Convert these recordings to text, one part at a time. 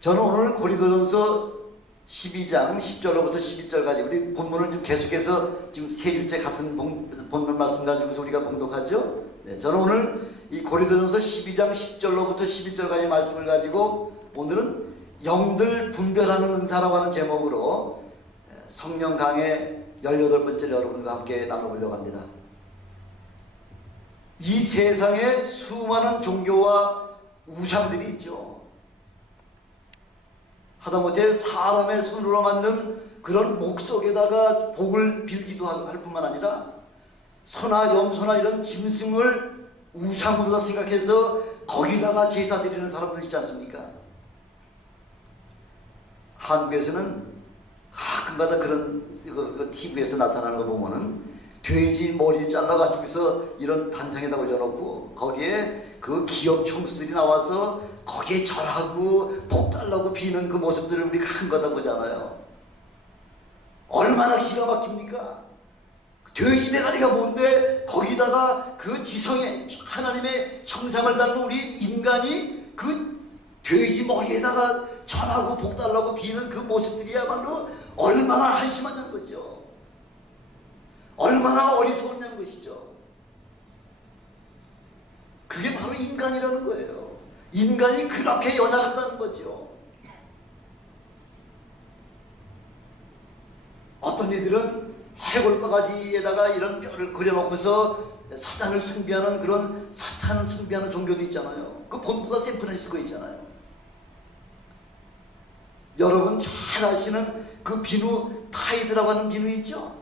저는 오늘 고린도전서 12장 10절로부터 11절까지 우리 본문을 좀 계속해서 지금 세 주째 같은 본문 말씀 가지고서 우리가 봉독하죠. 네, 저는 오늘 이 고린도전서 12장 10절로부터 11절까지 말씀을 가지고 오늘은 영들 분별하는 은사라고 하는 제목으로 성령 강의 18번째 여러분과 함께 나눠보려고 합니다. 이 세상에 수많은 종교와 우상들이 있죠. 하다못해 사람의 손으로 만든 그런 목 속에다가 복을 빌기도 할 뿐만 아니라 소나 염소나 이런 짐승을 우상으로 생각해서 거기다가 제사 드리는 사람들 있지 않습니까? 한국에서는 가끔가다 그런 TV에서 나타나는 거 보면은 돼지 머리 잘라가지고서 이런 단상에다 올려놓고 거기에 그 기업 총수들이 나와서 거기에 절하고 복 달라고 비는 그 모습들을 우리가 한가다 보잖아요. 얼마나 기가 막힙니까? 돼지 대가리가 뭔데 거기다가 그 지성의 하나님의 형상을 닮은 우리 인간이 그 돼지 머리에다가 절하고 복 달라고 비는 그 모습들이야말로 얼마나 한심한 거죠. 얼마나 어리석은 것이죠. 그게 바로 인간이라는 거예요. 인간이 그렇게 연약하다는 거죠. 어떤 이들은 해골바가지에다가 이런 뼈를 그려놓고서 사단을 숭배하는 그런 사탄을 숭배하는 종교도 있잖아요. 그 본부가 샌프란시스코에 있잖아요. 여러분 잘 아시는 그 비누 타이드라고 하는 비누 있죠?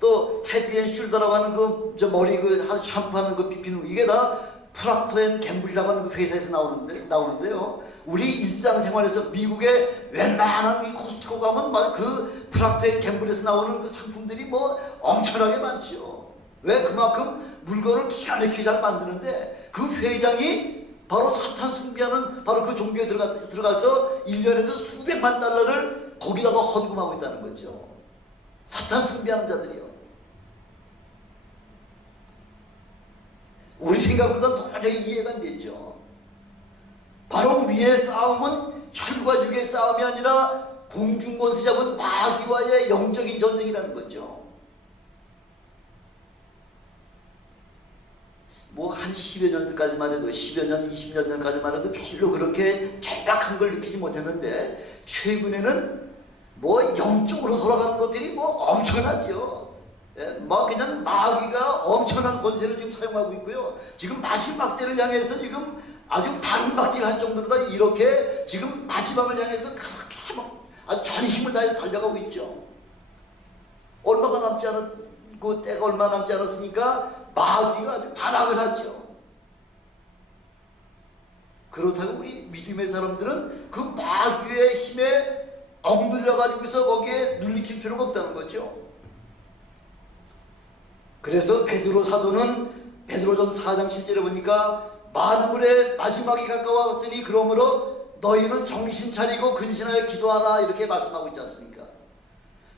또 헤드앤숄더라고 하는 그 머리 그 샴푸하는 그 비누, 이게 다 프락터 앤 갬블이라고 하는 그 회사에서 나오는데요. 우리 일상생활에서 미국의 웬만한 이 코스트코 가면 막 그 프락터 앤 갬블에서 나오는 그 상품들이 뭐 엄청나게 많죠. 왜? 그만큼 물건을 기가 막히게 잘 만드는데 그 회장이 바로 사탄 숭배하는 바로 그 종교에 들어가서 1년에도 수백만 달러를 거기다가 헌금하고 있다는 거죠. 사탄 숭배하는 자들이요. 우리 생각보다 도저히 이해가 안 되죠. 바로 우리의 싸움은 혈과 육의 싸움이 아니라 공중권세 잡은 마귀와의 영적인 전쟁이라는 거죠. 뭐 한 10여 년까지만 해도 10여 년, 20여 년까지만 해도 별로 그렇게 절박한 걸 느끼지 못했는데 최근에는 뭐 영적으로 돌아가는 것들이 뭐 엄청나죠. 뭐 그냥 마귀가 엄청난 권세를 지금 사용하고 있고요. 지금 마지막 때를 향해서 지금 아주 다른 박질할 정도로 다 이렇게 지금 마지막을 향해서 그렇게 막 아주 전 힘을 다해서 달려가고 있죠. 얼마가 남지 않았고 때가 얼마 남지 않았으니까 마귀가 아주 발악을 하죠. 그렇다고 우리 믿음의 사람들은 그 마귀의 힘에 억눌려 가지고서 거기에 눌리킬 필요가 없다는 거죠. 그래서 베드로 사도는 베드로전서 4장 7절에 보니까 만물의 마지막이 가까웠으니 그러므로 너희는 정신 차리고 근신하여 기도하라 이렇게 말씀하고 있지 않습니까?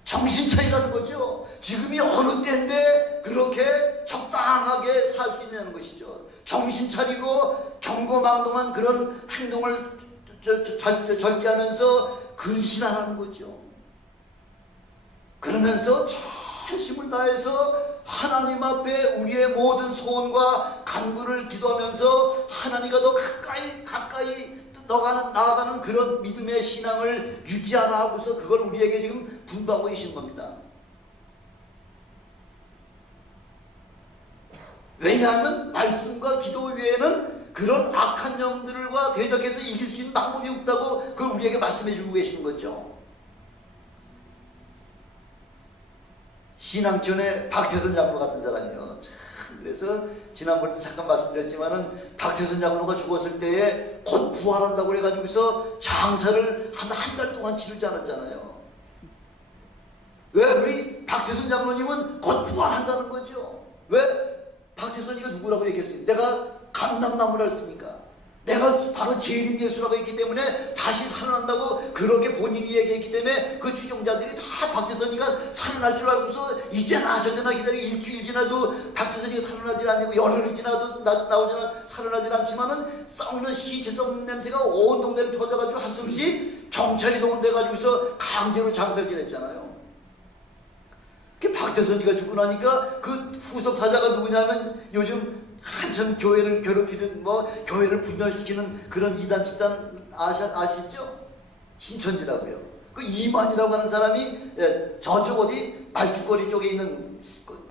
정신 차리라는 거죠. 지금이 어느 때인데 그렇게 적당하게 살 수 있냐는 것이죠. 정신 차리고 경고망동한 그런 행동을 절제하면서 근신하라는 거죠. 그러면서 전심을 다해서 하나님 앞에 우리의 모든 소원과 간구를 기도하면서 하나님과 더 가까이 나아가는 그런 믿음의 신앙을 유지하라 하고서 그걸 우리에게 지금 분부하고 계신 겁니다. 왜냐하면 말씀과 기도 외에는 그런 악한 영들과 대적해서 이길 수 있는 방법이 없다고 그걸 우리에게 말씀해 주고 계시는 거죠. 신앙촌의 박태선 장로 같은 사람이요. 그래서 지난번에도 잠깐 말씀드렸지만은 박태선 장로가 죽었을 때에 곧 부활한다고 해가지고서 장사를 한 달 동안 치르지 않았잖아요. 왜? 우리 박태선 장로님은 곧 부활한다는 거죠. 왜? 박태선이가 누구라고 얘기했어요? 내가 감람나무라 했습니까? 내가 바로 재림 예수라고 했기 때문에 다시 살아난다고 그렇게 본인이 얘기했기 때문에 그 추종자들이 다 박태선이가 살아날 줄 알고서 이제나 저제나 기다리고 일주일 지나도 박태선이가 살아나질 않고 열흘이 지나도 나오지나 살아나질 않지만은 썩는 시체 썩는 냄새가 온 동네를 퍼져가지고 한숨씩 경찰이 동원돼가지고서 강제로 장사를 지냈잖아요. 그 박태선이가 죽고 나니까 그 후속 타자가 누구냐면 요즘 한참 교회를 괴롭히는 교회를 분열시키는 그런 이단 집단 아시죠? 신천지라고요. 그 이만이라고 하는 사람이 저쪽 어디 말죽거리 쪽에 있는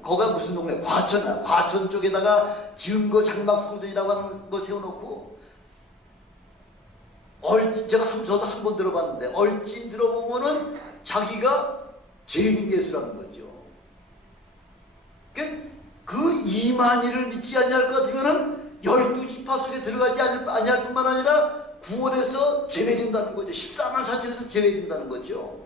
거가 무슨 동네 과천 쪽에다가 증거 장막 성전이라고 하는 거 세워놓고 저도 한 번 들어봤는데 얼찐 들어보면은 자기가 재림 예수라는 거죠. 그 이만희를 믿지 아니할 것 같으면은 12지파 속에 들어가지 아니할 뿐만 아니라 구원에서 제외된다는 거죠. 14만 사천에서 제외된다는 거죠.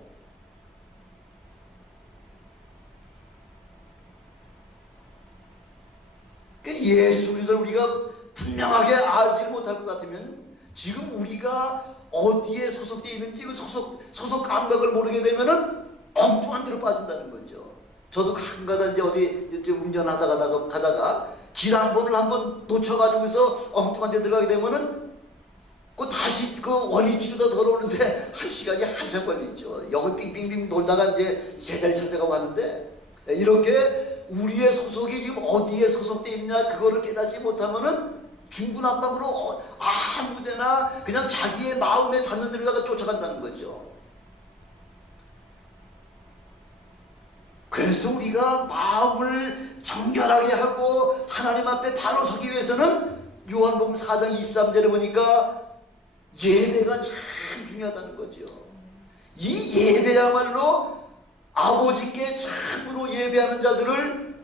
예수 그리스도를 우리가 분명하게 알지 못할 것 같으면 지금 우리가 어디에 소속되어 있는지 그 소속 감각을 모르게 되면은 엉뚱한 데로 빠진다는 거죠. 저도 가끔가다 이제 어디 운전하다가 길 한 번을 한번 놓쳐가지고서 엉뚱한 데 들어가게 되면은 다시 그 원위 치료다 돌아오는데 한 시간이 한참 걸리죠. 여기 빙빙빙 돌다가 이제 제자리 찾아가고 하는데 이렇게 우리의 소속이 지금 어디에 소속되어 있냐 그거를 깨닫지 못하면은 중구난방으로 아무데나 그냥 자기의 마음에 닿는 데로다가 쫓아간다는 거죠. 그래서 우리가 마음을 정결하게 하고 하나님 앞에 바로 서기 위해서는 요한복음 4장 23절에 보니까 예배가 참 중요하다는 거죠. 이 예배야말로 아버지께 참으로 예배하는 자들은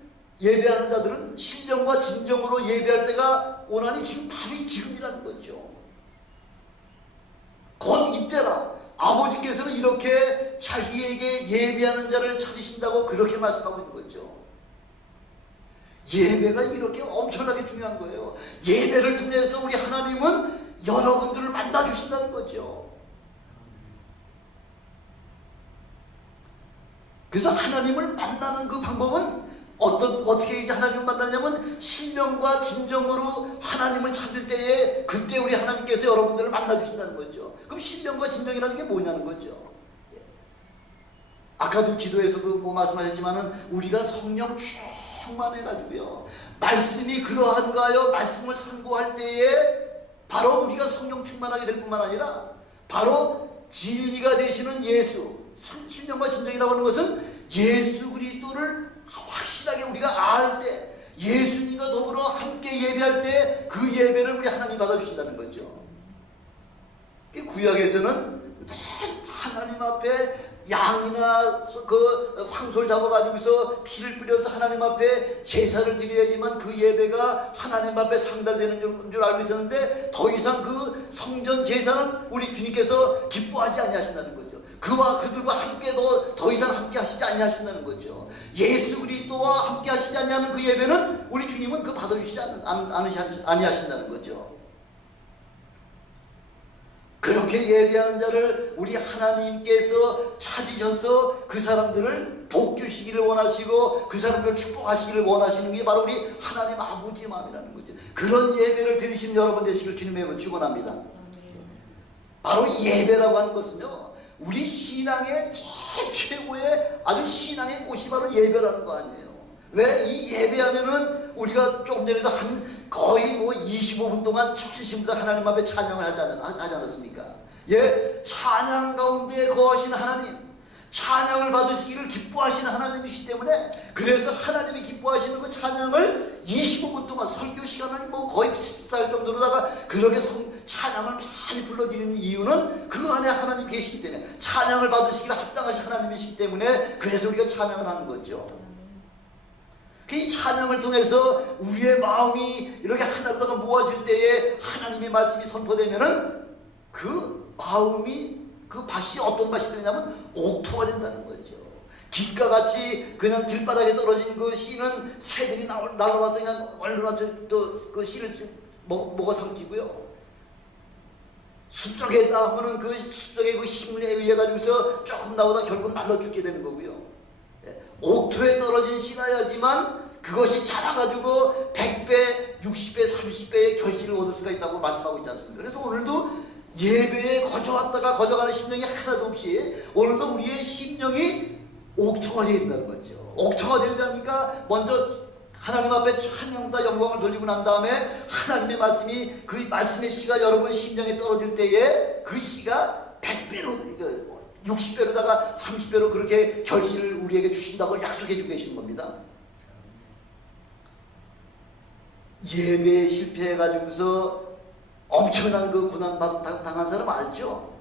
신령과 진정으로 예배할 때가 오나니 지금 바로 지금이라는 거죠. 곧 이때라. 아버지께서는 이렇게 자기에게 예배하는 자를 찾으신다고 그렇게 말씀하고 있는 거죠. 예배가 이렇게 엄청나게 중요한 거예요. 예배를 통해서 우리 하나님은 여러분들을 만나주신다는 거죠. 그래서 하나님을 만나는 그 방법은 어떻게 이제 하나님을 만나냐면 신령과 진정으로 하나님을 찾을 때에 그때 우리 하나님께서 여러분들을 만나주신다는 거죠. 그럼 신령과 진정이라는 게 뭐냐는 거죠. 아까도 기도에서도 말씀하셨지만은 우리가 성령 충만해가지고요. 말씀이 그러한가요? 말씀을 상고할 때에 바로 우리가 성령 충만하게 될 뿐만 아니라 바로 진리가 되시는 예수, 신령과 진정이라고 하는 것은 예수 그리스도를 확실하게 우리가 알 때 예수님과 더불어 함께 예배할 때 그 예배를 우리 하나님 받아주신다는 거죠. 구약에서는 하나님 앞에 양이나 그 황소를 잡아가지고서 피를 뿌려서 하나님 앞에 제사를 드려야지만 그 예배가 하나님 앞에 상달되는 줄 알고 있었는데 더 이상 그 성전 제사는 우리 주님께서 기뻐하지 아니하신다는 거죠. 그와 그들과 함께 더 이상 함께 하시지 아니하신다는 거죠. 예수 그리스도와 함께 하시지 아니하는 그 예배는 우리 주님은 그 받아주시지 아니하신다는 거죠. 그렇게 예배하는 자를 우리 하나님께서 찾으셔서 그 사람들을 복 주시기를 원하시고 그 사람들을 축복하시기를 원하시는 게 바로 우리 하나님 아버지의 마음이라는 거죠. 그런 예배를 드리시는 여러분 되시길 주님의 이름으로 축원합니다. 바로 예배라고 하는 것은요, 우리 신앙의 최고의 아주 신앙의 꽃이 바로 예배라는 거 아니에요. 왜? 이 예배하면은 우리가 조금 전에도 거의 25분 동안 전심부터 하나님 앞에 찬양을 하지 않았습니까? 예, 찬양 가운데 거하신 하나님, 찬양을 받으시기를 기뻐하시는 하나님이시기 때문에 그래서 하나님이 기뻐하시는 그 찬양을 25분 동안 설교 시간을 거의 비쌀 정도로다가 그렇게 찬양을 많이 불러드리는 이유는 그 안에 하나님 계시기 때문에 찬양을 받으시기를 합당하신 하나님이시기 때문에 그래서 우리가 찬양을 하는 거죠. 이 찬양을 통해서 우리의 마음이 이렇게 하나로다가 모아질 때에 하나님의 말씀이 선포되면은 그 마음이 그 밭이 어떤 밭이 되냐면 옥토가 된다는 거죠. 깃과 같이 그냥 길바닥에 떨어진 그 씨는 새들이 날아와서 그냥 얼른 또 그 씨를 먹어 삼키고요. 숲속에다 하면은 그 숲속의 그 힘에 의해 가지고서 조금 나오다 결국 말라 죽게 되는 거고요. 예. 옥토에 떨어진 씨라야지만 그것이 자라가지고 100배, 60배, 30배의 결실을 얻을 수가 있다고 말씀하고 있지 않습니까? 그래서 오늘도 예배에 거저왔다가 거저가는 심령이 하나도 없이 오늘도 우리의 심령이 옥토가 되어 있다는 거죠. 옥토가 되려니까 먼저 하나님 앞에 찬양과 영광을 돌리고 난 다음에 하나님의 말씀이 그 말씀의 씨가 여러분 심령에 떨어질 때에 그 씨가 100배로 60배로다가 30배로 그렇게 결실을 우리에게 주신다고 약속해 주고 계시는 겁니다. 예배에 실패해 가지고서 엄청난 그 고난 당한 사람 알죠?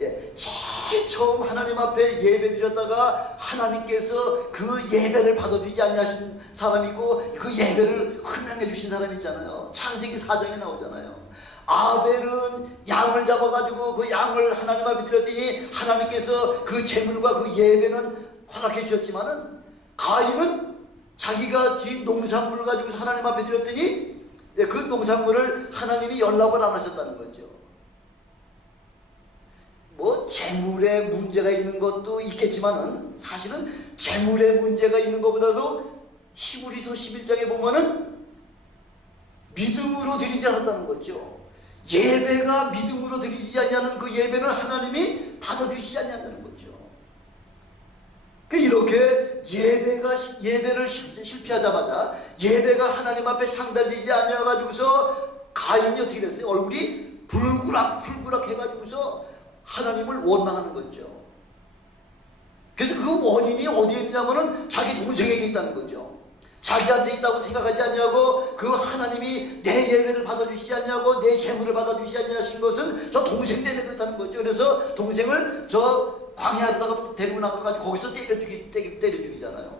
예, 제일 처음 하나님 앞에 예배 드렸다가 하나님께서 그 예배를 받아주지 아니하신 사람이 있고 그 예배를 흠양해 주신 사람이 있잖아요. 창세기 4장에 나오잖아요. 아벨은 양을 잡아가지고 그 양을 하나님 앞에 드렸더니 하나님께서 그 제물과 그 예배는 허락해 주셨지만은 가인은 자기가 지은 농산물을 가지고 하나님 앞에 드렸더니 그 농산물을 하나님이 연락을 안 하셨다는 거죠. 뭐 재물에 문제가 있는 것도 있겠지만은 사실은 재물에 문제가 있는 것보다도 히브리서 11장에 보면은 믿음으로 드리지 않았다는 거죠. 예배가 믿음으로 드리지 아니하는 그 예배는 하나님이 받아주시지 아니한다는 거죠. 이렇게 예배를 실패하자마자 예배가 하나님 앞에 상달되지 아니하가지고서 가인이 어떻게 됐어요? 얼굴이 불구락 해가지고서 하나님을 원망하는 거죠. 그래서 그 원인이 어디에 있냐면은 자기 동생에게 있다는 거죠. 자기한테 있다고 생각하지 아니하고 그 하나님이 내 예배를 받아주시지 아니하고 내 재물을 받아주시지 아니하신 것은 저 동생 때문에 그렇다는 거죠. 그래서 동생을 저 광야에다가 데리고 나가가지고 거기서 때려 죽이잖아요.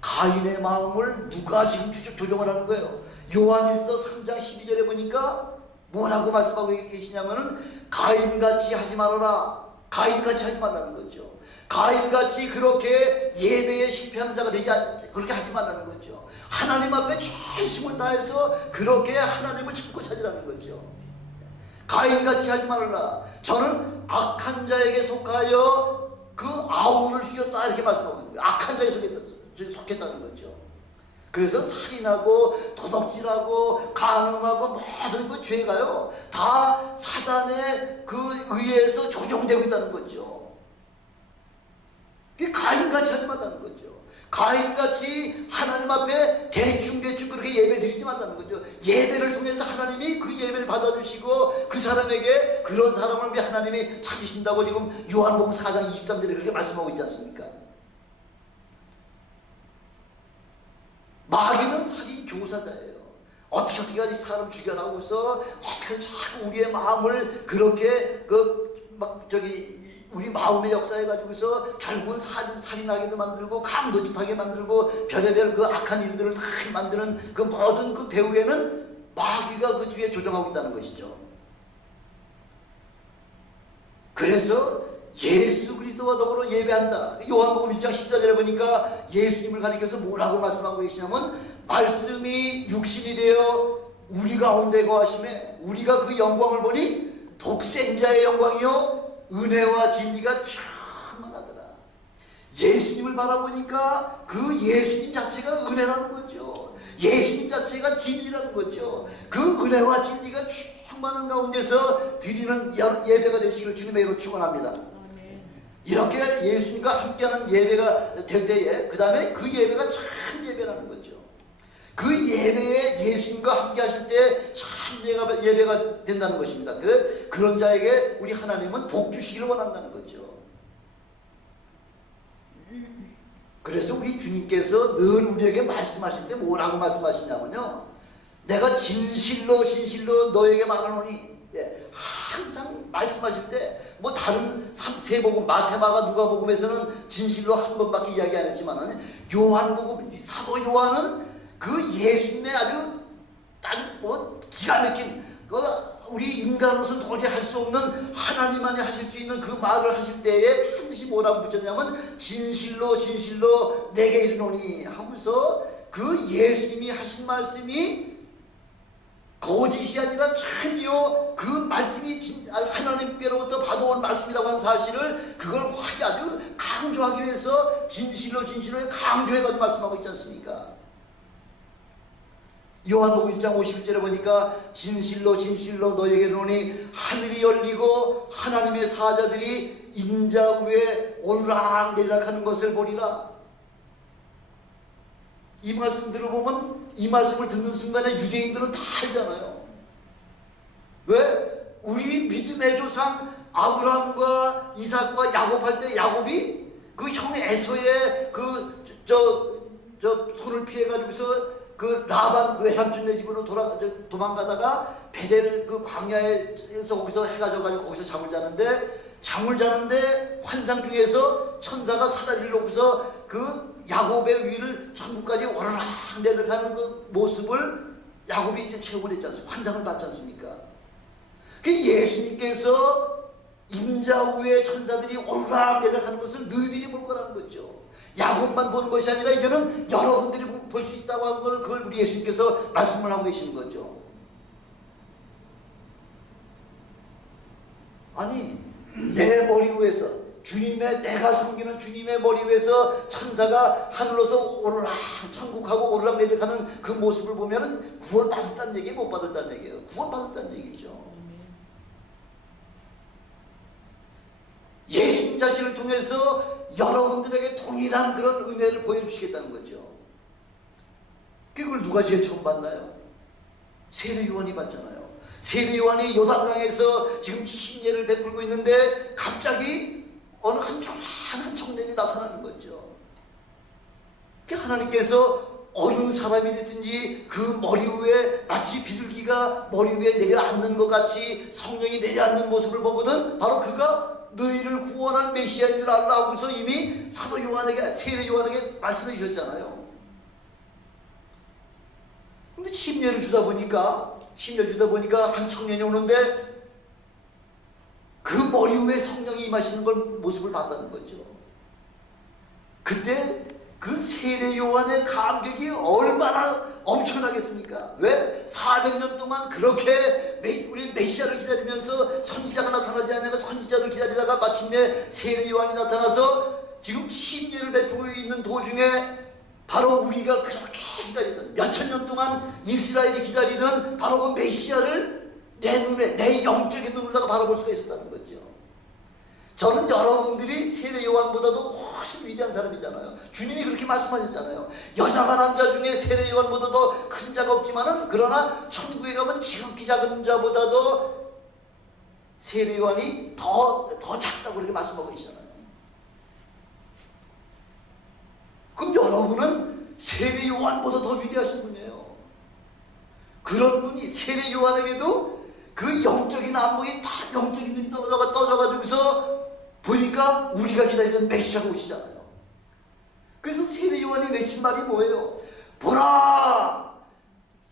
가인의 마음을 누가 지금 조종을 하는 거예요? 요한일서 3장 12절에 보니까 뭐라고 말씀하고 계시냐면은 가인같이 하지 말아라. 가인같이 하지 말라는 거죠. 가인같이 그렇게 예배에 실패하는 자가 되지 그렇게 하지 말라는 거죠. 하나님 앞에 최심을 다해서 그렇게 하나님을 찾고 찾으라는 거죠. 가인같이 하지 말아라. 저는 악한 자에게 속하여 그 아우를 죽였다 이렇게 말씀하고 있는 거예요. 악한 자에 속했다는 거죠. 그래서 살인하고 도덕질하고 간음하고 모든 그 죄가요 다 사단의 그 의해서 조종되고 있다는 거죠. 그게 가인같이 하지 말라는 거죠. 가인같이 하나님 앞에 대충 그렇게 예배 드리지 말라는 거죠. 예배를 통해서 하나님이 그 예배를 받아주시고 그 사람에게 그런 사람을 위해 하나님이 찾으신다고 지금 요한복음 4장 23절에 그렇게 말씀하고 있지 않습니까? 마귀는 살인 교사자예요. 어떻게 하지 사람 죽여나오고서 어떻게 자꾸 우리의 마음을 그렇게 우리 마음의 역사해 가지고서 결국은 살인하게도 만들고 강도짓하게 만들고 별의별 그 악한 일들을 다 만드는 그 모든 그 배후에는 마귀가 그 뒤에 조정하고 있다는 것이죠. 그래서 예수 그리스도와 더불어 예배한다. 요한복음 1장 14절에 보니까 예수님을 가리켜서 뭐라고 말씀하고 계시냐면 말씀이 육신이 되어 우리 가운데 거하심에 우리가 그 영광을 보니 독생자의 영광이요 은혜와 진리가 충만하더라. 예수님을 바라보니까 그 예수님 자체가 은혜라는 거죠. 예수님 자체가 진리라는 거죠. 그 은혜와 진리가 충만한 가운데서 드리는 예배가 되시기를 주님의 이름으로 축원합니다. 이렇게 예수님과 함께하는 예배가 될 때에 그 다음에 그 예배가 참 예배라는 거죠. 그 예배에 예수님과 함께 하실 때 참 예배가 된다는 것입니다. 그런 자에게 우리 하나님은 복 주시기를 원한다는 거죠. 그래서 우리 주님께서 늘 우리에게 말씀하실 때 뭐라고 말씀하시냐면요, 내가 진실로 너에게 말하노니, 항상 말씀하실 때 뭐 다른 세복음 마태마가 누가복음에서는 진실로 한 번밖에 이야기 안 했지만 요한복음 사도 요한은 그 예수님의 아주 뭐 기가 막힌 우리 인간으로서는 도저히 할 수 없는 하나님만이 하실 수 있는 그 말을 하실 때에 반드시 뭐라고 붙였냐면 진실로 내게 이르노니 하면서 그 예수님이 하신 말씀이 거짓이 아니라 참요 그 말씀이 하나님께로부터 받아온 말씀이라고 하는 사실을 그걸 아주 강조하기 위해서 진실로 강조해가지고 말씀하고 있지 않습니까? 요한복음 1장 51절에 보니까 진실로 너에게 이르노니 하늘이 열리고 하나님의 사자들이 인자 위에 오르락내리락 하는 것을 보리라. 이 말씀 들어보면 이 말씀을 듣는 순간에 유대인들은 다 알잖아요. 왜? 우리 믿음의 조상 아브라함과 이삭과 야곱할 때 야곱이 그 형 에서의 손을 피해가지고서 그 라반 외삼촌 네 집으로 도망가다가 베델 그 광야에서 거기서 해가 져가지고 거기서 잠을 자는데 환상 중에서 천사가 사다리를 놓고서 그 야곱의 위를 천국까지 오르락 내려가는 그 모습을 야곱이 이제 체험을 했지 않습니까? 환상을 받지 않습니까? 그 예수님께서 인자 위에 천사들이 오르락 내려가는 것을 너희들이 볼 거라는 거죠. 야곱만 보는 것이 아니라 이제는 여러분들이 볼 수 있다고 하는 걸 그걸 우리 예수님께서 말씀을 하고 계시는 거죠. 아니 내 머리 위에서 내가 섬기는 주님의 머리 위에서 천사가 하늘로서 오르락 천국하고 오르락 내려가는 그 모습을 보면 구원 받았다는 얘기예요, 못 받았다는 얘기예요? 구원 받았다는 얘기죠. 예수님 자신을 통해서 여러분들에게 동일한 그런 은혜를 보여주시겠다는 거죠. 그걸 누가 제일 처음 봤나요? 세례 요한이 봤잖아요. 세례 요한이 요단강에서 지금 침례를 베풀고 있는데 갑자기 어느 한 조만한 청년이 나타나는 거죠. 하나님께서 어느 사람이든지 그 머리 위에 마치 비둘기가 머리 위에 내려앉는 것 같이 성령이 내려앉는 모습을 보거든 바로 그가 너희를 구원할 메시아인 줄 알라 하고서 이미 사도 요한에게 세례 요한에게 말씀해 주셨잖아요. 근데 침례를 주다 보니까 한 청년이 오는데 그 머리 위에 성령이 임하시는 걸 모습을 봤다는 거죠. 그때 그 세례 요한의 감격이 얼마나 엄청나겠습니까? 왜? 400년 동안 그렇게 우리 메시아를 기다리면서 선지자가 나타나지 않으면 선지자를 기다리다가 마침내 세례 요한이 나타나서 지금 침례를 베푸고 있는 도중에 바로 우리가 그렇게 기다리던 몇천 년 동안 이스라엘이 기다리던 바로 그 메시아를 내 영적인 눈으로다가 바라볼 수가 있었다는 거죠. 저는 여러분들이 세례 요한보다도 훨씬 위대한 사람이잖아요. 주님이 그렇게 말씀하셨잖아요. 여자가 난 자 중에 세례 요한보다도 큰 자가 없지만은 그러나 천국에 가면 지극히 작은 자보다도 세례 요한이 더 작다고 그렇게 말씀하고 계시잖아요. 그럼 여러분은 세례 요한보다 더 위대하신 분이에요. 그런 분이 세례 요한에게도 그 영적인 안목이 다 영적인 눈이 떠져가지고서 보니까 우리가 기다리던 메시아가 오시잖아요. 그래서 세례 요한이 외친 말이 뭐예요? 보라!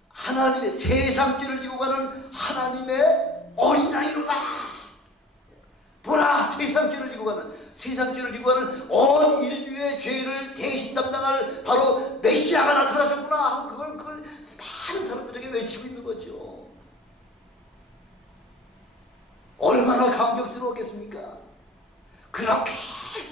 하나님의 세상 죄를 지고 가는 하나님의 어린 양이로다. 보라! 세상 죄를 지고 가는 온 인류의 죄를 대신 담당할 바로 메시아가 나타나셨구나. 그걸 많은 사람들에게 외치고 있는 거죠. 얼마나 감격스러웠겠습니까? 그렇게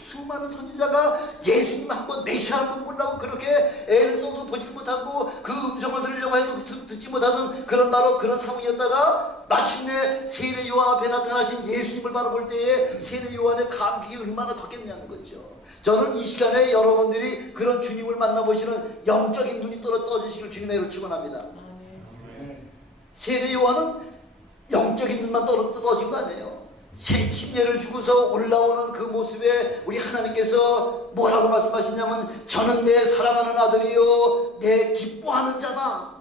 수많은 선지자가 예수님 한번 메시아 한번 보려고 그렇게 애를 써도 보지 못하고 그 음성을 들으려고 해도 듣지 못하던 그런 바로 그런 상황이었다가 마침내 세례 요한 앞에 나타나신 예수님을 바라볼 때에 세례 요한의 감격이 얼마나 컸겠냐는 거죠. 저는 이 시간에 여러분들이 그런 주님을 만나보시는 영적인 눈이 떠지시길 주님의 이름으로 축원합니다. 세례 요한은 영적인 눈만 떠진 거 아니에요. 새 침례를 주고서 올라오는 그 모습에 우리 하나님께서 뭐라고 말씀하시냐면 저는 내 사랑하는 아들이요 내 기뻐하는 자다.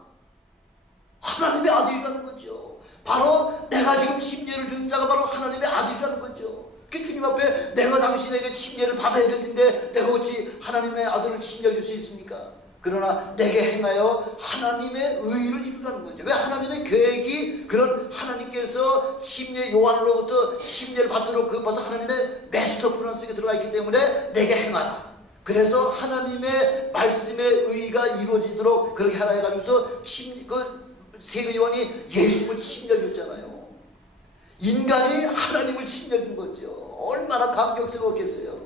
하나님의 아들이라는 거죠. 바로 내가 지금 침례를 주는 자가 바로 하나님의 아들이라는 거죠. 그 주님 앞에 내가 당신에게 침례를 받아야 될 텐데 내가 어찌 하나님의 아들을 침례를 줄 수 있습니까? 그러나 내게 행하여 하나님의 의를 이루라는 거죠. 왜? 하나님의 계획이 그런 하나님께서 침례 요한으로부터 침례를 받도록 그 벌써 하나님의 마스터 플랜 속에 들어가 있기 때문에 내게 행하라. 그래서 하나님의 말씀의 의가 이루어지도록 그렇게 하라 해가지고서 세례요한이 예수님을 침략했잖아요. 인간이 하나님을 침략한 거죠. 얼마나 감격스러웠겠어요.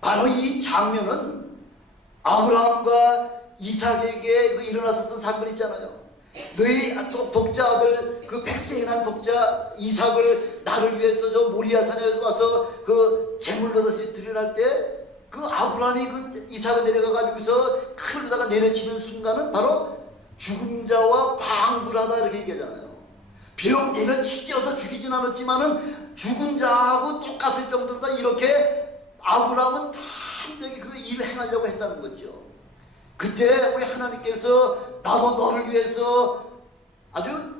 바로 이 장면은 아브라함과 이삭에게 일어났었던 사건이 있잖아요. 너희 독자 아들 그 백세에 난 독자 이삭을 나를 위해서 저 모리아산에 와서 그 제물로 드리려 때 그 아브라함이 그 이삭을 내려가 가지고서 칼로다가 내려치는 순간은 바로 죽은 자와 방불하다 이렇게 얘기하잖아요. 비록 내가 치져서 죽이진 않았지만은 죽은 자하고 똑같을 정도로 다 이렇게 아브라함은 탐욕이 그 일을 행하려고 했다는 거죠. 그때 우리 하나님께서 나도 너를 위해서 아주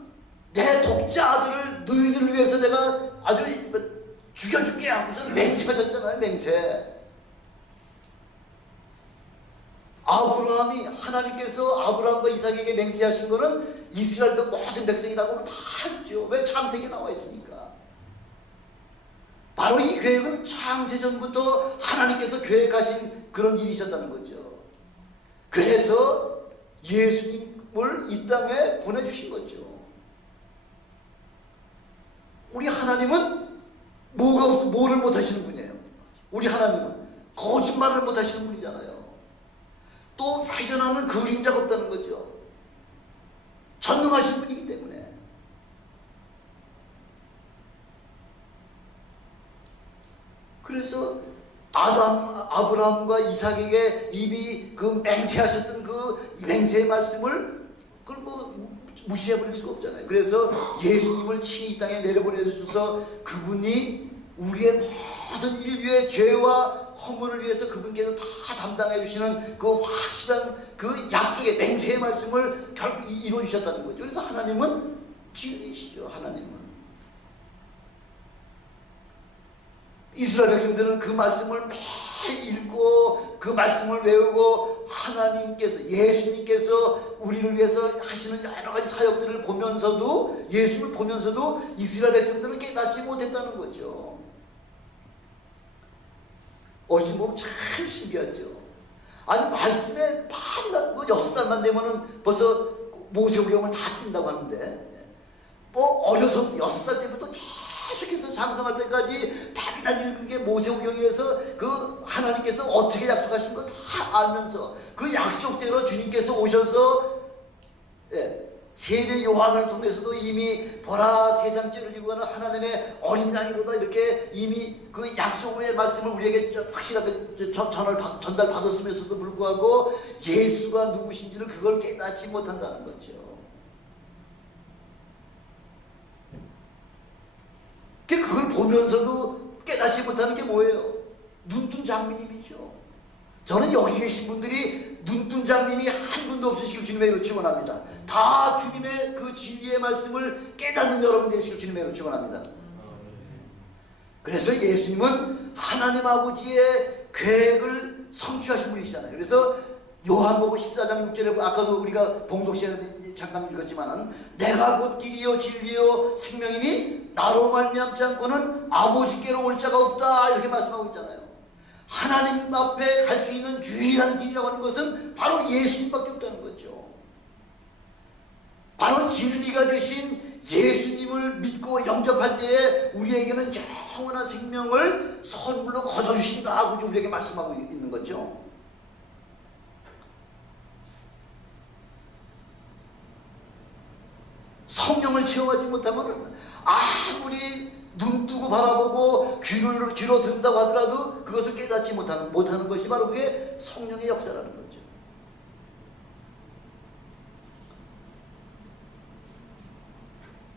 내 독자 아들을 너희들을 위해서 내가 아주 죽여줄게 하고서 맹세하셨잖아요. 맹세. 아브라함이 하나님께서 아브라함과 이삭에게 맹세하신 거는 이스라엘 모든 백성이라고는 다 알죠. 왜 창세기에 나와 있습니까? 바로 이 계획은 창세전부터 하나님께서 계획하신 그런 일이셨다는 거죠. 그래서 예수님을 이 땅에 보내주신 거죠. 우리 하나님은 뭐를 못하시는 분이에요. 우리 하나님은 거짓말을 못하시는 분이잖아요. 또 회견하는 그림자가 없다는 거죠. 전능하신 분이기 때문에. 그래서 아브라함과 이삭에게 이미 그 맹세하셨던 그 맹세의 말씀을 그걸 무시해버릴 수가 없잖아요. 그래서 예수님을 친히 이 땅에 내려보내주셔서 그분이 우리의 모든 인류의 죄와 허물을 위해서 그분께서 다 담당해 주시는 그 확실한 그 약속의 맹세의 말씀을 결국 이루어 주셨다는 거죠. 그래서 하나님은 진리시죠. 하나님은. 이스라엘 백성들은 그 말씀을 매일 읽고 그 말씀을 외우고 하나님께서 예수님께서 우리를 위해서 하시는 여러 가지 사역들을 보면서도 예수를 보면서도 이스라엘 백성들은 깨닫지 못했다는 거죠. 어찌 보면 참 신기하죠. 아니 말씀에 반납 6살만 되면은 벌써 모세오경을 다 뛴다고 하는데 어려서 6살 때부터 계속해서 장성할 때까지 밤낮 읽은 게 모세오경이라서 그 하나님께서 어떻게 약속하신 거 다 알면서 그 약속대로 주님께서 오셔서 세례 요한을 통해서도 이미 보라 세상 죄를 지고 가는 하나님의 어린 양이로다 이렇게 이미 그 약속의 말씀을 우리에게 확실하게 전달받았으면서도 불구하고 예수가 누구신지를 그걸 깨닫지 못한다는 거죠. 그걸 보면서도 깨닫지 못하는 게 뭐예요? 눈뜬 장님이죠. 저는 여기 계신 분들이 눈뜬 장님이 한 분도 없으시길 주님의 이름으로 축원합니다. 다 주님의 그 진리의 말씀을 깨닫는 여러분 되시길 주님의 이름으로 축원합니다. 그래서 예수님은 하나님 아버지의 계획을 성취하신 분이시잖아요. 그래서 요한복음 14장 6절에 아까도 우리가 봉독 시간에 잠깐 읽었지만은 내가 곧 길이요 진리요 생명이니 나로 말미암지 않고는 아버지께로 올 자가 없다 이렇게 말씀하고 있잖아요. 하나님 앞에 갈 수 있는 유일한 길이라고 하는 것은 바로 예수님밖에 없다는 거죠. 바로 진리가 되신 예수님을 믿고 영접할 때에 우리에게는 영원한 생명을 선물로 거둬주신다고 우리에게 말씀하고 있는 거죠. 성령을 체험하지 못하면 아무리 눈 뜨고 바라보고 귀로 듣는다고 하더라도 그것을 깨닫지 못하는 것이 바로 그게 성령의 역사라는 거죠.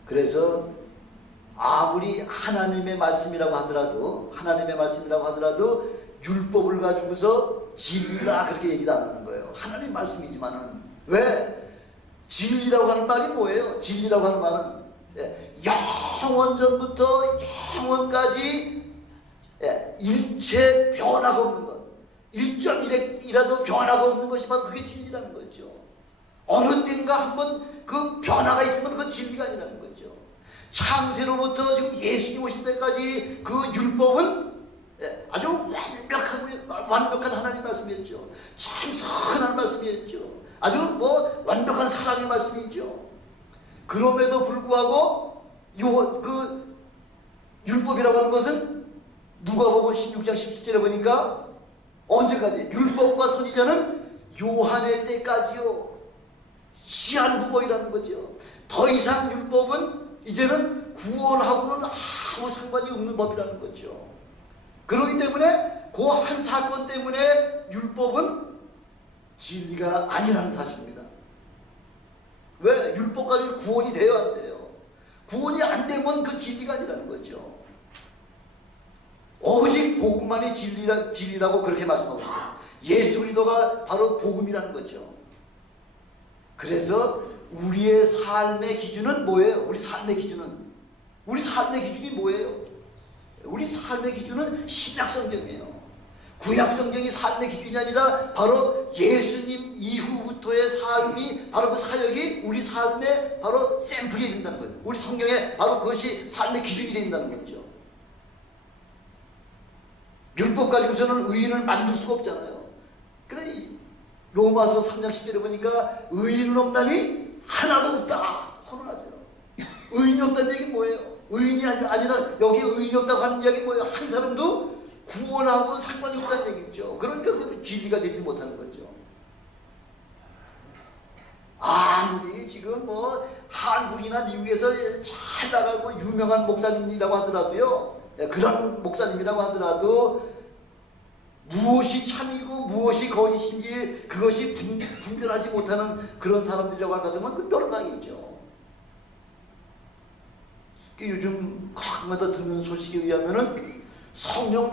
그래서 아무리 하나님의 말씀이라고 하더라도 율법을 가지고서 진리다 그렇게 얘기도 안 하는 거예요. 하나님 말씀이지만은 왜? 진리라고 하는 말이 뭐예요? 진리라고 하는 말은 영원전부터 영원까지 일체 변화가 없는 것, 1.1이라도 변화가 없는 것이 바로 그게 진리라는 거죠. 어느 때인가 한번 그 변화가 있으면 그건 진리가 아니라는 거죠. 창세로부터 지금 예수님 오실 때까지 그 율법은 아주 완벽한 하나님 말씀이었죠. 참 선한 말씀이었죠. 아주 완벽한 사랑의 말씀이죠. 그럼에도 불구하고 그 율법이라고 하는 것은 누가복음 16장 17절에 보니까 언제까지? 율법과 선지자는 요한의 때까지요. 시한부법이라는 거죠. 더 이상 율법은 이제는 구원하고는 아무 상관이 없는 법이라는 거죠. 그렇기 때문에 그 한 사건 때문에 율법은 진리가 아니라는 사실입니다. 왜? 율법 가지고 구원이 돼요, 안 돼요? 구원이 안 되면 그 진리가 아니라는 거죠. 오직 복음만이 진리라고 그렇게 말씀합니다. 예수 그리스도가 바로 복음이라는 거죠. 그래서 우리의 삶의 기준은 뭐예요? 우리 삶의 기준이 뭐예요? 우리 삶의 기준은 신약성경이에요. 구약성경이 삶의 기준이 아니라 바로 예수님 이후부터의 삶이, 바로 그 사역이 우리 삶의 바로 샘플이 된다는 거예요. 우리 성경에 바로 그것이 삶의 기준이 된다는 거죠. 율법 가지고서는 의인을 만들 수가 없잖아요. 그래 로마서 3장 10절에 보니까 의인은 없나니 하나도 없다 선언하죠. 의인이 없다는 얘기는 뭐예요? 의인이 아니라 여기에 의인이 없다고 하는 이야기는 뭐예요? 한 사람도 구원하고는 상관이 없다는 얘기죠. 그러니까 그 진리가 되지 못하는 거죠. 아무리 지금 한국이나 미국에서 잘 나가고 유명한 목사님이라고 하더라도요, 그런 목사님이라고 하더라도 무엇이 참이고 무엇이 거짓인지 그것이 분별하지 못하는 그런 사람들이라고 할 것 같으면 그 멸망이죠. 요즘 가끔가다 듣는 소식에 의하면은 성령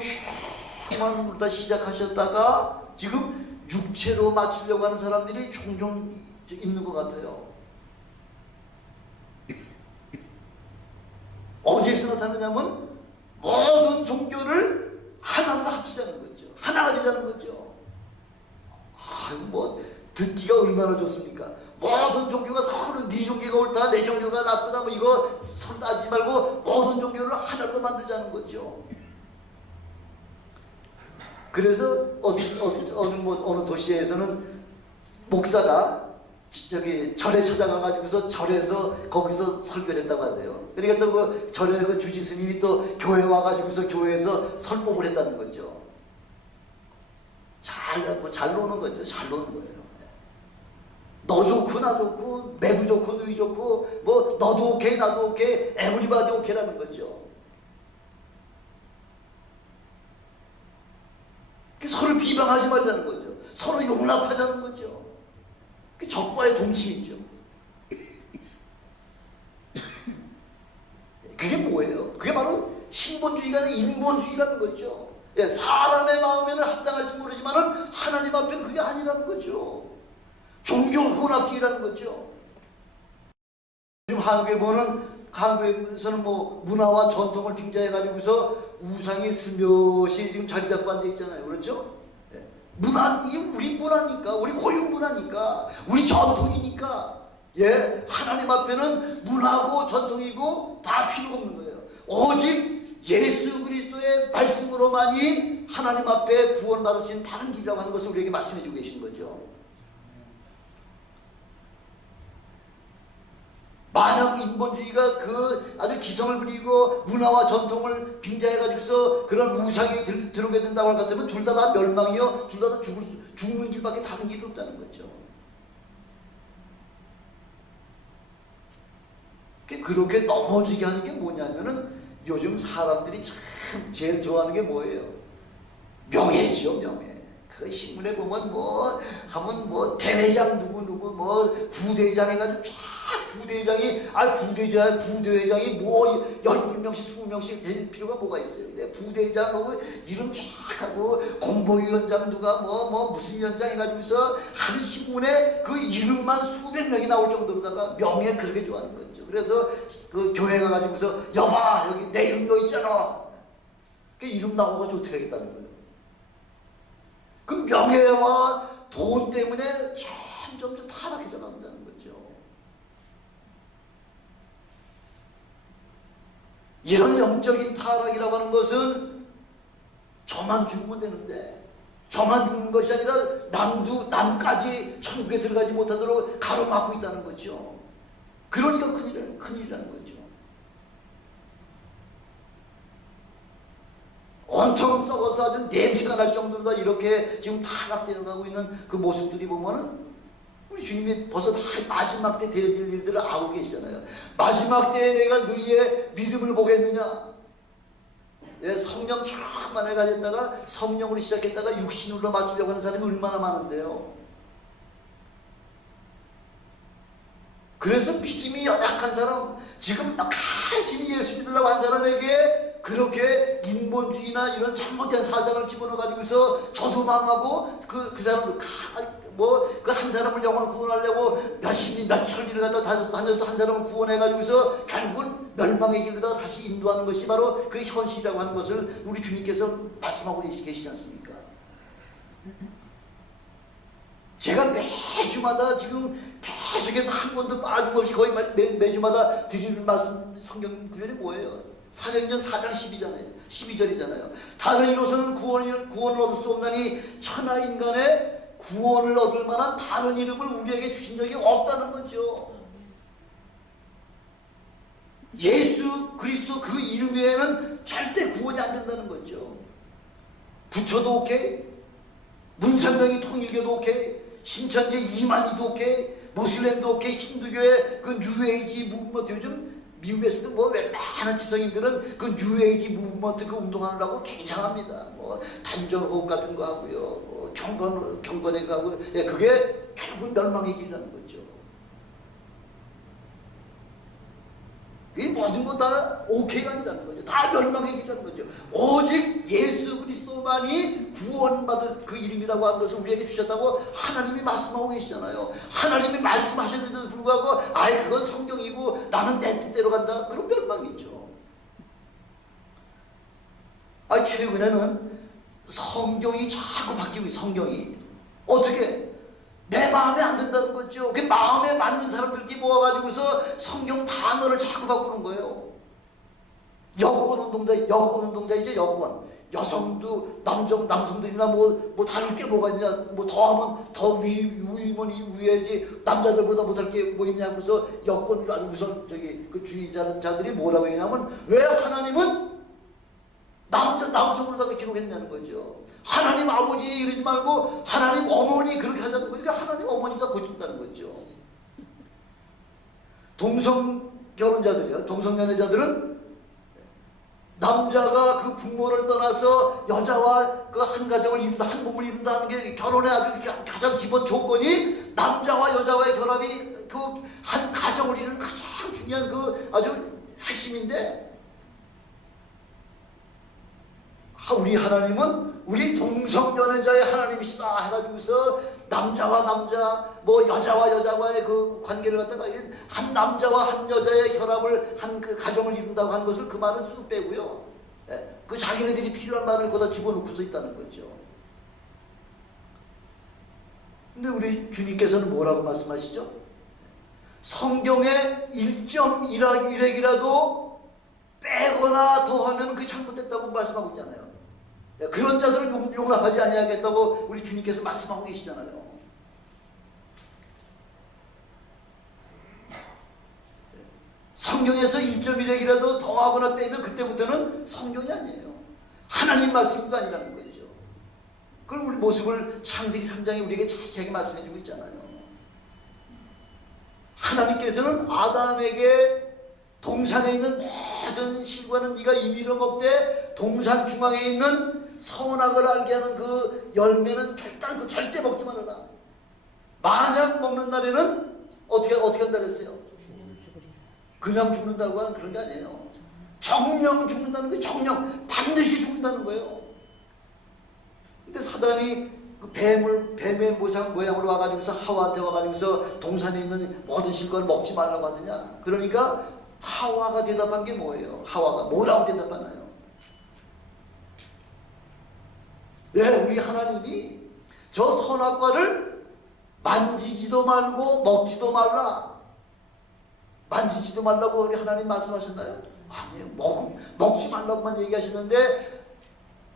충만부터 시작하셨다가 지금 육체로 마치려고 하는 사람들이 종종 있는 것 같아요. 어디에서 나타나냐면 모든 종교를 하나로 합치자는 거죠. 하나가 되자는 거죠. 듣기가 얼마나 좋습니까? 모든 종교가 서로 네 종교가 옳다, 내 종교가 나쁘다, 이거 서로 따지지 말고 모든 종교를 하나로 만들자는 거죠. 그래서 어느 도시에서는 목사가 절에 찾아가가지고서 절에서 거기서 설교를 했다고 하네요. 그러니까 또 그 절에 그 주지 스님이 또 교회 와가지고서 교회에서 설법을 했다는 거죠. 잘 노는 거죠. 잘 노는 거예요. 너 좋고 나 좋고 매부 좋고 너희 좋고 너도 오케이 나도 오케이 에브리바디 오케이라는 거죠. 서로 비방하지 말자는 거죠. 서로 용납하자는 거죠. 적과의 동침이죠. 그게 뭐예요? 그게 바로 신본주의가 아니라 인본주의라는 거죠. 사람의 마음에는 합당할지 모르지만 하나님 앞에는 그게 아니라는 거죠. 종교 혼합주의라는 거죠. 요즘 한국에서는 문화와 전통을 빙자해가지고서 우상이 슬며시 지금 자리 잡고 앉아 있잖아요. 그렇죠? 이게 우리 문화니까, 우리 고유 문화니까, 우리 전통이니까, 하나님 앞에는 문화고 전통이고 다 필요 없는 거예요. 오직 예수 그리스도의 말씀으로만이 하나님 앞에 구원받을 수 있는 다른 길이라고 하는 것을 우리에게 말씀해 주고 계신 거죠. 만약 인본주의가 아주 기성을 부리고 문화와 전통을 빙자해가지고서 그런 우상이 들어오게 된다고 할 것 같으면 둘 다 멸망이요, 둘 다 죽는 길밖에 다른 길이 없다는 거죠. 그렇게 넘어지게 하는 게 뭐냐면은 요즘 사람들이 참 제일 좋아하는 게 뭐예요? 명예지요, 명예. 그 신문에 보면 하면 대회장 누구 부대장 해가지고 부대장이 부대회장이 10명씩 20명씩 될 필요가 뭐가 있어요. 근데 부대장 이름 쫙 하고 공보위원장 누가 무슨 위원장 해가지고서 한 신문에 그 이름만 수백 명이 나올 정도로다가 명예 그렇게 좋아하는 거죠. 그래서 그 교회 가가지고서 여봐 여기 내 이름 너 있잖아. 그 이름 나오가지고 어떻게 하겠다는 거예요. 그 명예와 돈 때문에 점점 타락해져 간다는 거죠. 이런 영적인 타락이라고 하는 것은 저만 죽으면 되는데, 저만 죽는 것이 아니라 남까지 천국에 들어가지 못하도록 가로막고 있다는 거죠. 그러니까 큰일이라는 거죠. 온통 썩어서 아주 냄새가 날 정도로 다 이렇게 지금 타락되어 가고 있는 그 모습들이 보면은 우리 주님이 벌써 다 마지막 때 되어질 일들을 알고 계시잖아요. 마지막 때에 내가 너희의 믿음을 보겠느냐? 예, 성령 충만해 가졌다가 성령으로 시작했다가 육신으로 맞추려고 하는 사람이 얼마나 많은데요. 그래서 믿음이 연약한 사람, 지금 간신히 예수 믿으려고 한 사람에게 그렇게 인본주의나 이런 잘못된 사상을 집어넣어 가지고서 저도 망하고 그 사람도 그 한 사람을 영혼을 구원하려고 몇십 일을 갖다 다녀서 한 사람을 구원해 가지고서 결국은 멸망의 길로 다시 인도하는 것이 바로 그 현실이라고 하는 것을 우리 주님께서 말씀하고 계시지 않습니까? 제가 매주마다 지금 계속해서 한 번도 빠짐없이 거의 매주마다 드리는 말씀 성경 구절이 뭐예요? 사도행전 4장 12절이잖아요. 다른 이로서는 구원을 얻을 수 없나니 천하 인간의 구원을 얻을 만한 다른 이름을 우리에게 주신 적이 없다는 거죠. 예수 그리스도 그 이름 외에는 절대 구원이 안 된다는 거죠. 부처도 오케이, 문선명이 통일교도 오케이, 신천지 이만희도 오케이, 모슬렘도 오케이, 힌두교의 그 뉴에이지 무브먼트, 요즘 미국에서도 뭐 웬만한 지성인들은 그 뉴에이지 무브먼트 그 운동하느라고 굉장합니다. 뭐 단전호흡 같은 거 하고요, 뭐 경건에 가고, 예, 그게 결국 멸망의 길이라는 거죠. 이 모든 것 다 오케이가 아니라는 거죠. 다 멸망의 길이라는 거죠. 오직 예수 그리스도만이 구원받을 그 이름이라고 하는 것을 우리에게 주셨다고 하나님이 말씀하고 계시잖아요. 하나님이 말씀하셨는데도 불구하고 아예 그건 성경이고 나는 내 뜻대로 간다. 그런 멸망이죠. 최근에는 성경이 자꾸 바뀌고 있어요. 성경이 어떻게 내 마음에 안 든다는 거죠. 그 마음에 맞는 사람들끼리 모아가지고서 성경 단어를 자꾸 바꾸는 거예요. 여권 운동자이죠. 여권. 여성도 남성들이나 뭐 다를 게 뭐가 있냐, 뭐 더하면 더 위면 위해야지, 남자들보다 못할 게 뭐 있냐 하고서 여권 아주 우선 그 주의자들이 뭐라고 했냐면, 왜 하나님은 남성으로다가 기록했냐는 거죠. 하나님 아버지 이러지 말고 하나님 어머니 그렇게 하자는 거죠. 그러니까 하나님 어머니가 고친다는 거죠. 동성 결혼자들이요, 동성연애자들은 남자가 그 부모를 떠나서 여자와 그 한 가정을 이룬다, 한 몸을 이룬다는 게 결혼의 아주 가장 기본 조건이, 남자와 여자와의 결합이 그 한 가정을 이루는 가장 중요한 그 아주 핵심인데, 우리 하나님은 우리 동성연애자의 하나님이시다 해가지고서 남자와 남자, 뭐 여자와 여자와의 그 관계를 갖다가 한 남자와 한 여자의 결합을 한 그 가정을 이룬다고 하는 것을 그 말을 쑥 빼고요, 그 자기네들이 필요한 말을 거기다 집어넣고서 있다는 거죠. 근데 우리 주님께서는 뭐라고 말씀하시죠? 성경에 1.1핵이라도 빼거나 더하면 그게 잘못됐다고 말씀하고 있잖아요. 그런 자들은 용납하지 아니하겠다고 우리 주님께서 말씀하고 계시잖아요. 성경에서 1.1핵이라도 더하거나 빼면 그때부터는 성경이 아니에요. 하나님 말씀도 아니라는 거죠. 그걸 우리 모습을 창세기 3장에 우리에게 자세하게 말씀해주고 있잖아요. 하나님께서는 아담에게 동산에 있는 모든 실과는 네가 임의로 먹되 동산 중앙에 있는 선악을 알게 하는 그 열매는 절대 먹지 말아라. 만약 먹는 날에는 어떻게 한다 그랬어요? 그냥 죽는다고 하는 그런 게 아니에요. 정령 죽는다는 거예요. 정령 반드시 죽는다는 거예요. 근데 사단이 그 뱀의 모양으로 와가지고서 하와한테 와가지고서 동산에 있는 모든 실과를 먹지 말라고 하느냐. 그러니까 하와가 대답한 게 뭐예요? 하와가 뭐라고 대답하나요? 우리 하나님이 저 선악과를 만지지도 말고 먹지도 말라. 만지지도 말라고 우리 하나님 말씀하셨나요? 아니에요. 먹지 말라고만 얘기하시는데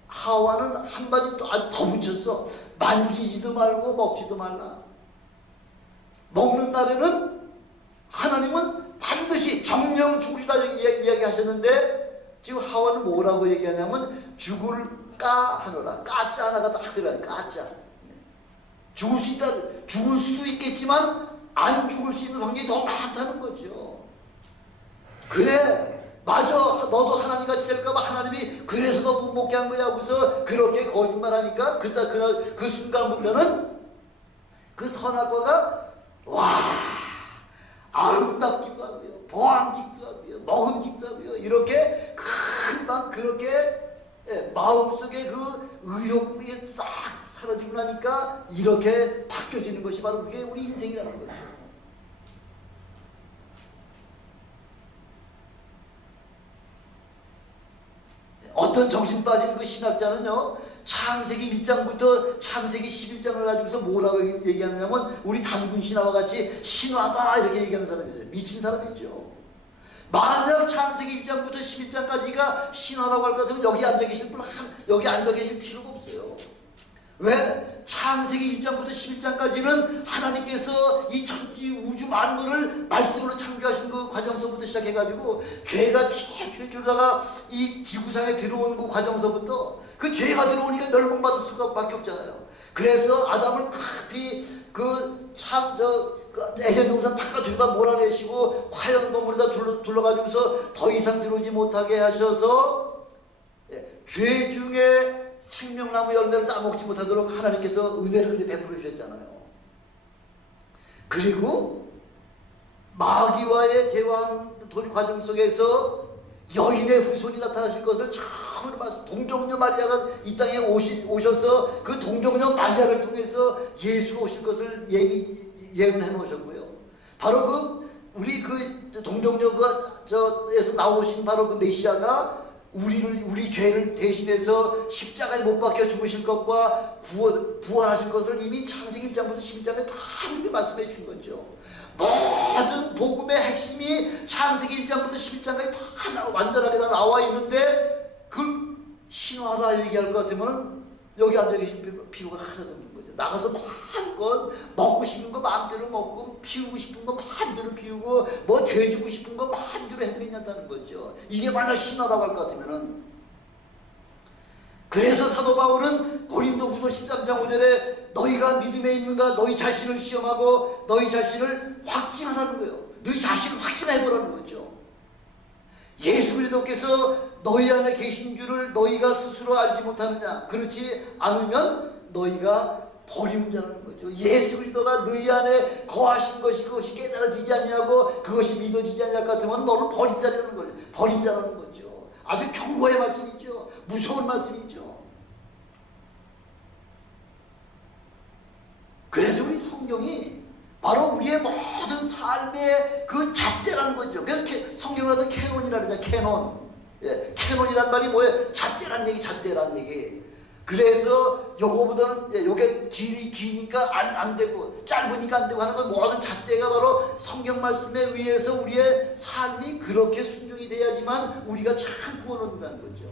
하와는 한마디 더 붙였어. 만지지도 말고 먹지도 말라. 먹는 날에는 하나님은 반드시 정령 죽으리라 이야기하셨는데 지금 하와는 뭐라고 얘기하냐면 죽을까 하노라. 까짜 하나가 딱 들어가요. 까짜. 죽을 수도 있겠지만 안 죽을 수 있는 확률이 더 많다는 거죠. 그래 맞아 너도 하나님같이 될까봐 하나님이 그래서 너 못 먹게 한 거야 하고서 그렇게 거짓말하니까 그날 그 순간부터는 그 선악과가 와 아름답기도 하고요 보암직도 하고요 먹음직도 하고요 이렇게 금방 그렇게 마음속에 그 의욕이 싹 사라지고 나니까 이렇게 바뀌어지는 것이 바로 그게 우리 인생이라는 거죠. 어떤 정신 빠진 그 신학자는요 창세기 1장부터 창세기 11장을 가지고서 뭐라고 얘기하느냐면 우리 단군 신화와 같이 신화다 이렇게 얘기하는 사람이 있어요. 미친 사람이죠. 만약 창세기 1장부터 11장까지가 신화라고 할 것 같으면 여기 앉아 계실 필요가 없어요. 왜? 창세기 1장부터 11장까지는 하나님께서 이 천지 우주 만물을 말씀으로 창조하신 그 과정서부터 시작해가지고 죄가 최초로다가 이 지구상에 들어온 그 과정서부터 그 죄가 들어오니까 멸망받을 수밖에 없잖아요. 그래서 아담을 급히 에덴 동산 바깥으로다 몰아내시고 화연 건물에다 둘러가지고서 더 이상 들어오지 못하게 하셔서 죄 중에 생명나무 열매를 따먹지 못하도록 하나님께서 은혜를 베풀어 주셨잖아요. 그리고 마귀와의 대화하는 과정 속에서 여인의 후손이 나타나실 것을 처음으로 말씀 동정녀 마리아가 이 땅에 오셔서 그 동정녀 마리아를 통해서 예수가 오실 것을 예언해 놓으셨고요. 바로 우리 동정녀에서 나오신 바로 그 메시아가 우리 죄를 대신해서 십자가에 못 박혀 죽으실 것과 부활하실 것을 이미 창세기 1장부터 11장에 다 그렇게 말씀해 준 거죠. 모든 복음의 핵심이 창세기 1장부터 11장까지 다 완전하게 다 나와 있는데 그 신화라 얘기할 것 같으면 여기 앉아 계실 필요가 하나도 없는 거죠. 나가서 마음껏 먹고 싶은 거 마음대로 먹고 피우고 싶은 거 마음대로 피우고 뭐 죄지고 싶은 거 마음대로 해도 괜찮다는 거죠. 이게 만약 신화라고 할 것 같으면은 그래서 사도 바울은 고린도후서 13장 5절에 너희가 믿음에 있는가 너희 자신을 시험하고 너희 자신을 확증하라는 거예요. 너희 자신을 확증해보라는 거죠. 예수 그리스도께서 너희 안에 계신 줄을 너희가 스스로 알지 못하느냐. 그렇지 않으면 너희가 버리는 자라는 거죠. 예수 그리스도가 너희 안에 거하신 것이 그것이 깨달아지지 아니하고 그것이 믿어지지 아니할 것 같으면 너를 버린 자라는 거죠. 버린 자라는 거죠. 아주 경고의 말씀이죠. 무서운 말씀이죠. 그래서 우리 성경이 바로 우리의 모든 삶의 그 잣대라는 거죠. 그래서 성경을 하다 캐논이라 그러잖아요. 캐논. 캐논이란 말이 뭐예요? 잣대란 얘기, 잣대란 얘기. 그래서 요거보다는 요게 길이 기니까 안 되고 짧으니까 안 되고 하는 건 모든 잣대가 바로 성경 말씀에 의해서 우리의 삶이 그렇게 순종이 돼야지만 우리가 참 구원 얻는다는 거죠.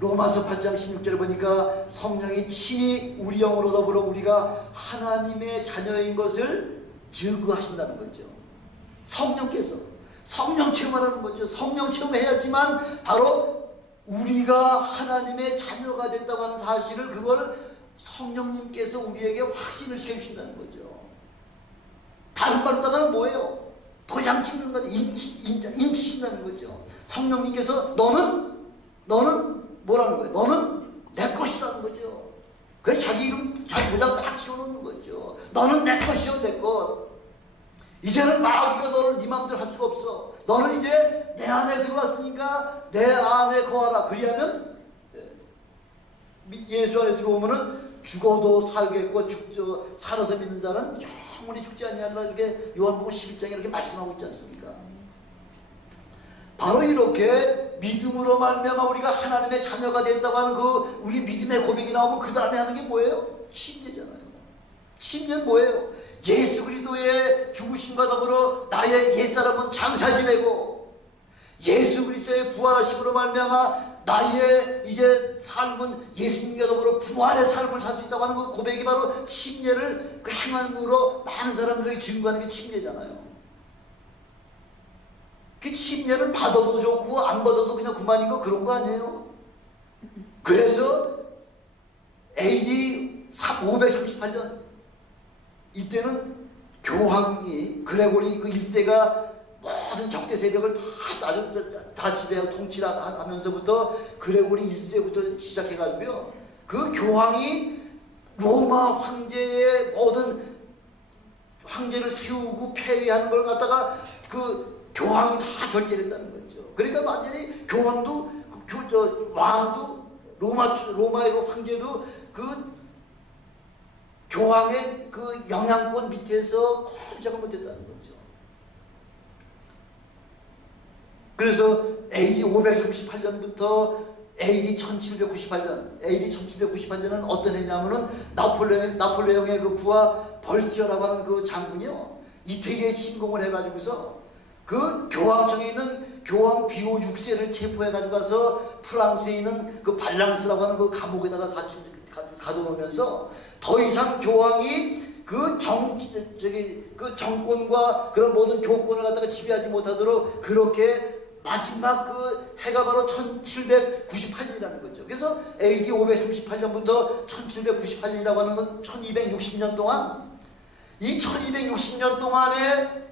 로마서 8장 16절에 보니까 성령이 친히 우리 영으로 더불어 우리가 하나님의 자녀인 것을 증거하신다는 거죠. 성령께서 성령 체험하라는 거죠. 성령 체험해야지만 바로 우리가 하나님의 자녀가 됐다고 하는 사실을 그걸 성령님께서 우리에게 확신을 시켜주신다는 거죠. 다른 말로 따가는 뭐예요? 도장 찍는 거죠. 인치신다는 거죠. 성령님께서 너는 뭐라는 거예요? 너는 내 것이라는 거죠. 그래서 자기 이름, 자기 도장 딱 씌워놓는 거죠. 너는 내 것이요, 내 것. 이제는 마귀가 너를 네 맘대로 할 수가 없어. 너는 이제 내 안에 들어왔으니까 내 안에 거하라. 그리하면 예수 안에 들어오면은 죽어도 살겠고 살아서 믿는 자는 영원히 죽지 아니하리라. 이렇게 요한복음 11장에 이렇게 말씀하고 있지 않습니까? 바로 이렇게 믿음으로 말미암아 우리가 하나님의 자녀가 됐다고 하는 그 우리 믿음의 고백이 나오면 그 다음에 하는 게 뭐예요? 침례잖아요. 침례는 뭐예요? 예수 그리스도의 죽으심과 더불어 나의 옛사람은 장사 지내고 예수 그리스도의 부활하심으로 말미암아 나의 이제 삶은 예수님과 더불어 부활의 삶을 살 수 있다고 하는 그 고백이 바로 침례를 그 행함으로 많은 사람들에게 증거하는 게 침례잖아요. 그 침례는 받아도 좋고 안 받아도 그냥 그만인 거 그런 거 아니에요? 그래서 AD 538년 이때는 교황이 그레고리 그 1세가 모든 적대 세력을 다 지배하고 통치하면서부터 그레고리 1세부터 시작해가지고요. 그 교황이 로마 황제의 모든 황제를 세우고 폐위하는 걸 갖다가 그 교황이 다 결재를 했다는 거죠. 그러니까 완전히 교황도 왕도 로마의 그 황제도 그 교황의 그 영향권 밑에서 꼼짝을 못했다는 거죠. 그래서 AD 538년부터 AD 1798년은 어떤 해냐면은 나폴레옹의 그 부하 벌티어라고 하는 그 장군이요, 이태리에 침공을 해가지고서 그 교황청에 있는 교황 비오 6세를 체포해가지고 가서 프랑스에 있는 그 발랑스라고 하는 그 감옥에다가 가둬놓으면서 더 이상 교황이 그 정권과 그런 모든 교권을 갖다가 지배하지 못하도록 그렇게 마지막 그 해가 바로 1798년이라는 거죠. 그래서 AD 538년부터 1798년이라고 하는 건 1260년 동안, 이 1260년 동안에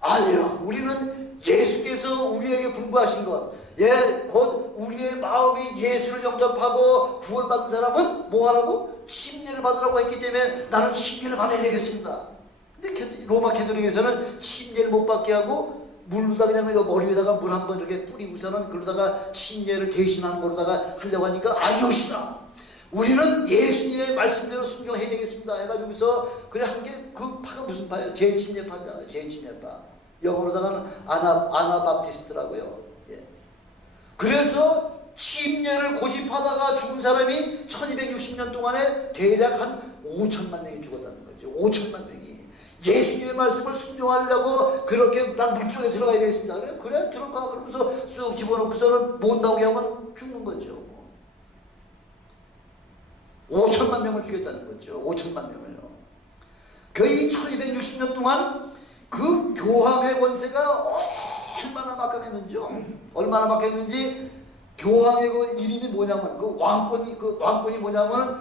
아니요, 우리는 예수께서 우리에게 분부하신 것, 곧 우리의 마음이 예수를 영접하고 구원받은 사람은 뭐하라고? 침례를 받으라고 했기 때문에 나는 침례를 받아야 되겠습니다. 근데 로마 캐톨릭에서는 침례를 못 받게 하고 물로다 그냥 머리 위에다가 물 한 번 이렇게 뿌리고서는 그러다가 침례를 대신하는 거로다가 하려고 하니까 아니오시다. 우리는 예수님의 말씀대로 순종해야 되겠습니다. 해가지고서 그래 한 게 그 파가 무슨 파예요? 제7침례파잖아요. 제7침례파. 영어로다가는 아나바프티스트라고요. 예. 그래서 침례를 고집하다가 죽은 사람이 1260년 동안에 대략 한 5천만 명이 죽었다는 거죠. 5천만 명이. 예수님의 말씀을 순종하려고 그렇게 난 물속에 들어가야 되겠습니다. 그래 들어가. 그러면서 쑥 집어넣고서는 못 나오게 하면 죽는 거죠. 5천만 명을 죽였다는 거죠. 5천만 명을요. 거의 1260년 동안 그 교황의 권세가 얼마나 막강했는지 교황의 그 이름이 뭐냐면 그 왕권이 뭐냐면은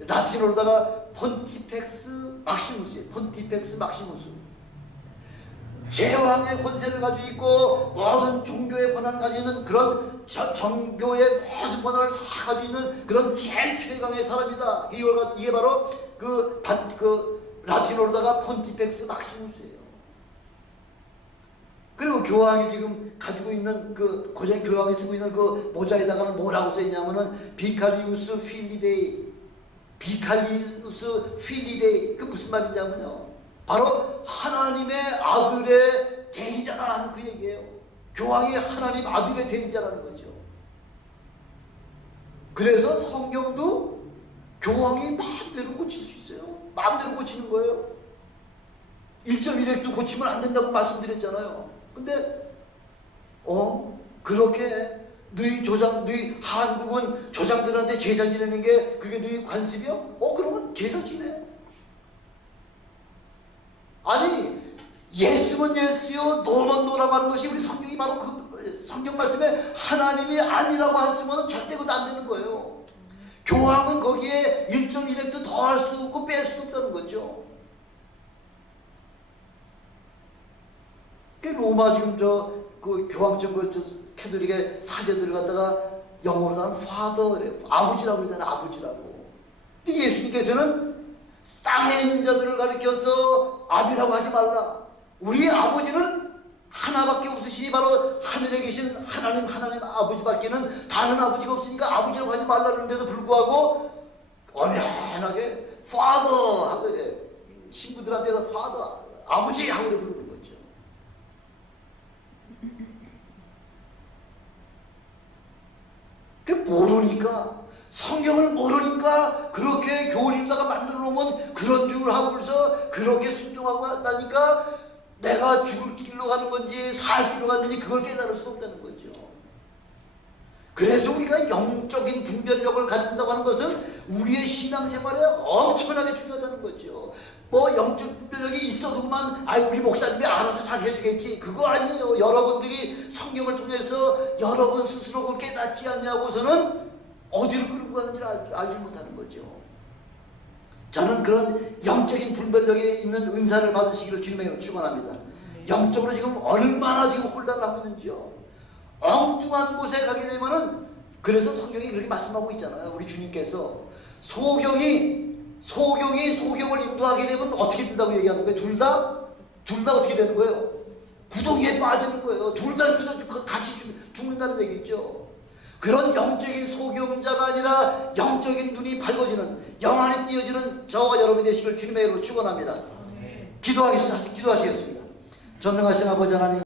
라틴어로다가 폰티펙스 막시무스예요. 폰티펙스 막시무스. 제왕의 권세를 가지고 있고 모든 종교의 권한을 가지고 있는 그런 정교의 모든 권한을 다 가지고 있는 그런 제일 최강의 사람이다. 이게 바로 그 라틴어로다가 폰티펙스 막시무스예요. 그리고 교황이 지금 가지고 있는 그 고전 교황이 쓰고 있는 그 모자에다가는 뭐라고 써 있냐면은 비칼리우스 필리데이. 그 무슨 말이냐면요, 바로 하나님의 아들의 대리자라는 그 얘기예요. 교황이 하나님 아들의 대리자라는 거죠. 그래서 성경도 교황이 마음대로 고칠 수 있어요. 마음대로 고치는 거예요. 1.1핵도 고치면 안 된다고 말씀드렸잖아요. 근데 그렇게 너희 한국은 조상들한테 제사 지내는 게 그게 너희 관습이요? 그러면 제사 지내. 아니, 예수면 예수요, 너는 너라고 하는 것이 우리 성경이 바로 그 성경 말씀에 하나님이 아니라고 했으면 절대 그것도 안 되는 거예요. 교황은 거기에 1.1핵도 더 할 수도 없고 뺄 수도 없다는 거죠. 로마 지금 그 교황청 캐톨릭의 사제들을 갖다가 영어로는 파더래요. 아버지라고 그러잖아요. 아버지라고. 근데 예수님께서는 땅에 있는 자들을 가리켜서 아비라고 하지 말라. 우리 아버지는 하나밖에 없으시니 바로 하늘에 계신 하나님 아버지밖에는 다른 아버지가 없으니까 아버지라고 하지 말라는데도 불구하고 엄연하게 파더 하고 신부들한테도 파더 아버지 하고 부르는 거죠. 그 모르니까 성경을 모르니까 그렇게 교훈 읽다가 만들어 놓으면 그런 줄 하고서 그렇게 순종하고 한다니까 내가 죽을 길로 가는 건지 살 길로 가는지 그걸 깨달을 수 없다는 거죠. 그래서 우리가 영적인 분별력을 갖는다고 하는 것은 우리의 신앙생활에 엄청나게 중요하다는 거죠. 뭐 영적 분별력이 있어도만 우리 목사님이 알아서 잘 해주겠지, 그거 아니에요. 여러분들이 성경을 통해서 여러분 스스로 그걸 깨닫지 않냐고서는 어디로 끌고 가는지를 알지 못하는 거죠. 저는 그런 영적인 분별력에 있는 은사를 받으시기를 주님의 이름으로 축원합니다. 영적으로 지금 얼마나 지금 혼란하고 있는지요. 엉뚱한 곳에 가게 되면은, 그래서 성경이 그렇게 말씀하고 있잖아요. 우리 주님께서 소경이 소경을 인도하게 되면 어떻게 된다고 얘기하는 거예요? 둘 다 어떻게 되는 거예요? 구덩이에 빠지는 거예요. 둘 다 같이 죽는다는 얘기죠. 그런 영적인 소경자가 아니라 영적인 눈이 밝아지는, 영 안에 띄어지는 저와 여러분이 되시길 주님의 이름으로 축원합니다. 기도하시겠습니다. 전능하신 아버지 하나님,